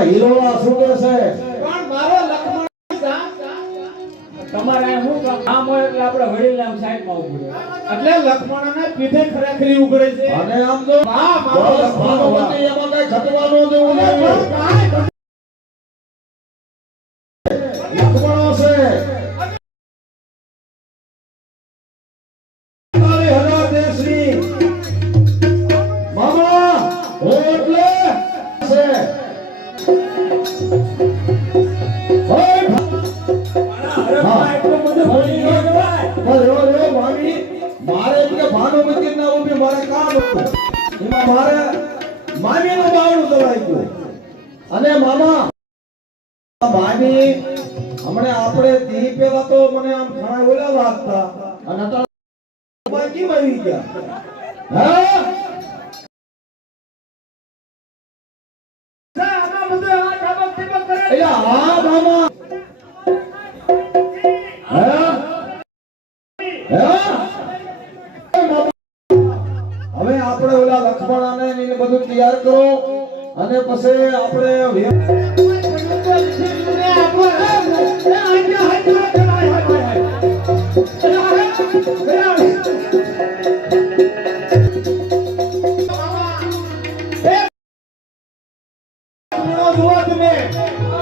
હીરોડા છૂટે છે. પણ મારો લખમણ જામ તમારે હું કામ કામ હોય એટલે આપણે વડીલ નામ સાઈડમાં માં ઉભું એટલે લક્ષ્મણને પીઠે ખરેખરી ઉભરે છે. અને આમ તો હા મારો લખમણ. એમાં કઈ ઘટવાનું જ એવું નહીં. પણ અને મામા મામી હમણે આપણે પેલા તો મને આમ ઘણા ઓલા લાગતા અને હે એટલે હા, મામા. હવે આપણે ઓલા લક્ષ્મણ એને બધું તૈયાર કરો અને પછી આપણે વે- ભાઈ!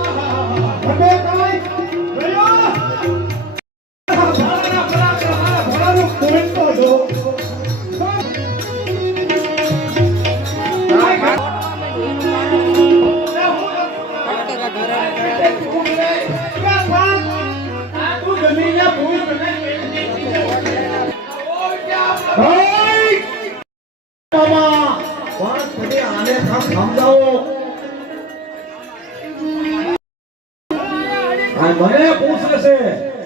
મામા પણ આને સમજાવો. આ મને પૂછે છે.